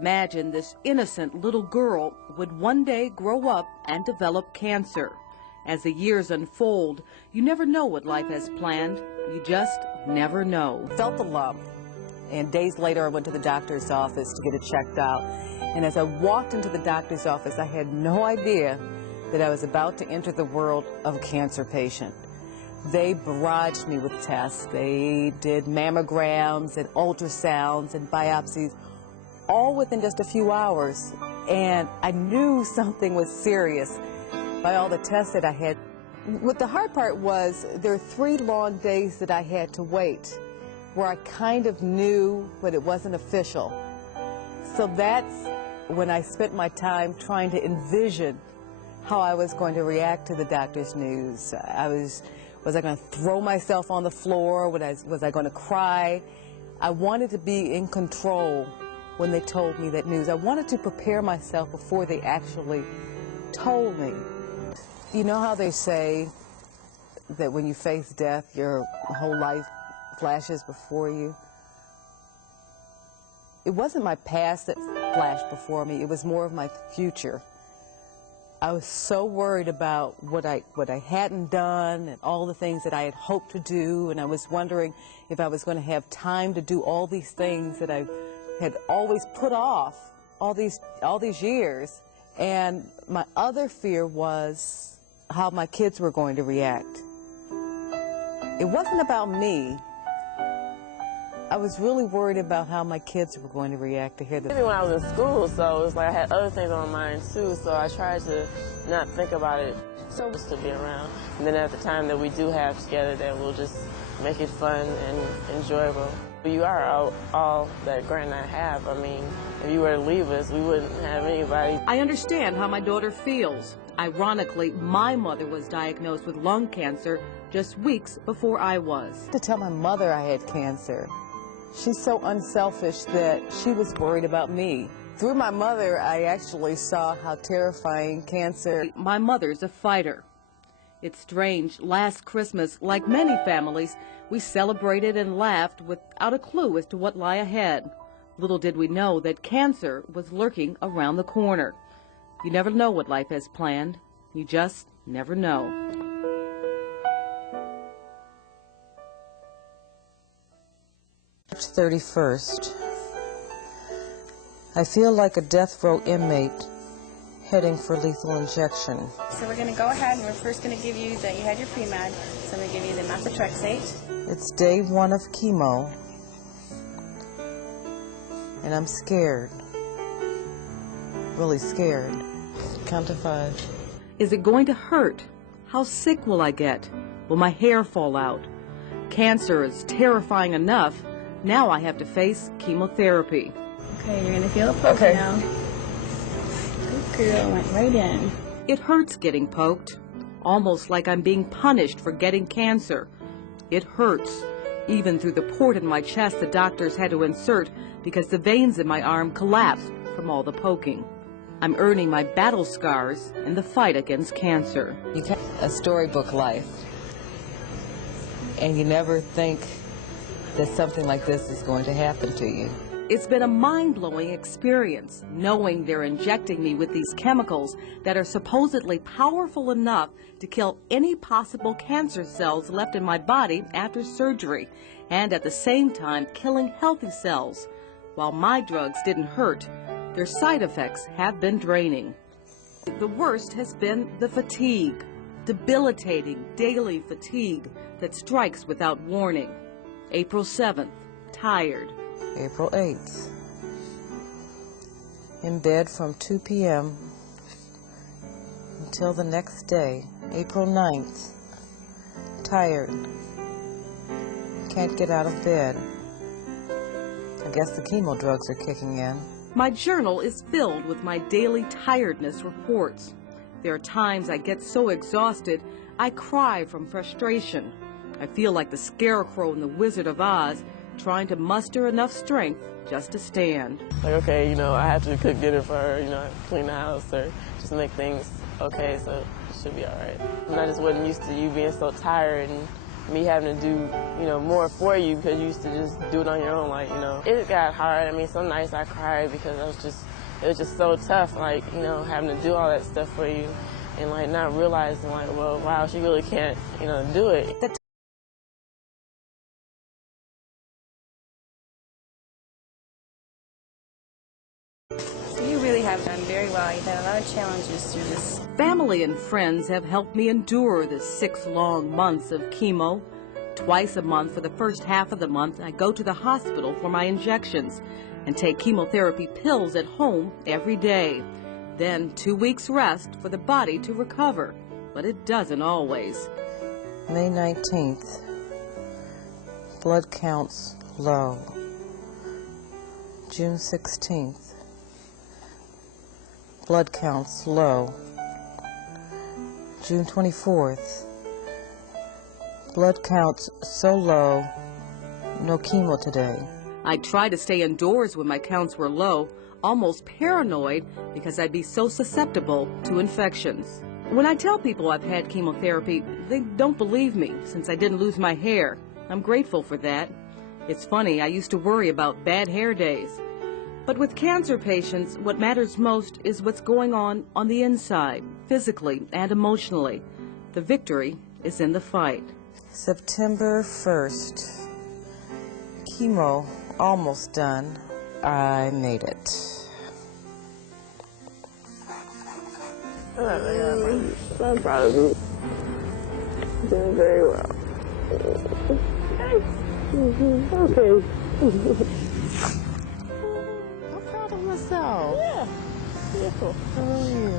Imagine this innocent little girl would one day grow up and develop cancer. As the years unfold, you never know what life has planned. You just never know. Felt the lump, and days later I went to the doctor's office to get it checked out. And as I walked into the doctor's office, I had no idea that I was about to enter the world of a cancer patient. They barraged me with tests. They did mammograms and ultrasounds and biopsies, all within just a few hours. And I knew something was serious by all the tests that I had. What the hard part was, there were 3 long days that I had to wait, where I kind of knew, but it wasn't official. So that's when I spent my time trying to envision how I was going to react to the doctor's news. Was I going to throw myself on the floor? Was I going to cry? I wanted to be in control when they told me that news. I wanted to prepare myself before they actually told me. You know how they say that when you face death, your whole life flashes before you? It wasn't my past that flashed before me, it was more of my future. I was so worried about what I hadn't done and all the things that I had hoped to do, and I was wondering if I was going to have time to do all these things that I had always put off all these years. And my other fear was how my kids were going to react. It wasn't about me. I was really worried about how my kids were going to react to hear this. Maybe when I was in school, so it was like I had other things on my mind too, so I tried to not think about it, so just to be around. And then at the time that we do have together, that we'll just make it fun and enjoyable. You are all that Grant and I have. I mean, if you were to leave us, we wouldn't have anybody. I understand how my daughter feels. Ironically, my mother was diagnosed with lung cancer just weeks before I was. To tell my mother I had cancer. She's so unselfish that she was worried about me. Through my mother, I actually saw how terrifying cancer. My mother's a fighter. It's strange, last Christmas, like many families, we celebrated and laughed without a clue as to what lay ahead. Little did we know that cancer was lurking around the corner. You never know what life has planned. You just never know. March 31st. I feel like a death row inmate heading for lethal injection. So we're going to go ahead and we're first going to give you that you had your pre-med. So I'm going to give you the methotrexate. It's day 1 of chemo, and I'm scared, really scared. Count to 5. Is it going to hurt? How sick will I get? Will my hair fall out? Cancer is terrifying enough. Now I have to face chemotherapy. Okay, you're going to feel it poking now. Good girl, went right in. It hurts getting poked, almost like I'm being punished for getting cancer. It hurts, even through the port in my chest the doctors had to insert because the veins in my arm collapsed from all the poking. I'm earning my battle scars in the fight against cancer. You can't a storybook life, and you never think that something like this is going to happen to you. It's been a mind-blowing experience, knowing they're injecting me with these chemicals that are supposedly powerful enough to kill any possible cancer cells left in my body after surgery, and at the same time killing healthy cells. While my drugs didn't hurt, their side effects have been draining. The worst has been the fatigue, debilitating daily fatigue that strikes without warning. April 7th, tired. April 8th, in bed from 2 p.m. until the next day. April 9th, tired, can't get out of bed. I guess the chemo drugs are kicking in. My journal is filled with my daily tiredness reports. There are times I get so exhausted, I cry from frustration. I feel like the Scarecrow in The Wizard of Oz, trying to muster enough strength just to stand. Like, okay, you know, I have to cook dinner for her, you know, clean the house or just make things okay, so it should be all right. And I just wasn't used to you being so tired and me having to do, you know, more for you because you used to just do it on your own, like, you know. It got hard. I mean, some nights I cried because it was just so tough, like, you know, having to do all that stuff for you and, like, not realizing, like, well, wow, she really can't, you know, do it. So you really have done very well. You've had a lot of challenges through this. Family and friends have helped me endure the 6 long months of chemo. Twice a month for the first half of the month, I go to the hospital for my injections and take chemotherapy pills at home every day. Then 2 weeks rest for the body to recover, but it doesn't always. May 19th. Blood counts low. June 16th. Blood counts low. June 24th. Blood counts so low, no chemo today. I tried to stay indoors when my counts were low, almost paranoid because I'd be so susceptible to infections. When I tell people I've had chemotherapy, they don't believe me since I didn't lose my hair. I'm grateful for that. It's funny, I used to worry about bad hair days. But with cancer patients, what matters most is what's going on the inside, physically and emotionally. The victory is in the fight. September 1st. Chemo almost done. I made it. I'm proud of you. Doing very well. Okay. I'm proud of myself. Yeah. Yeah, cool. How are you?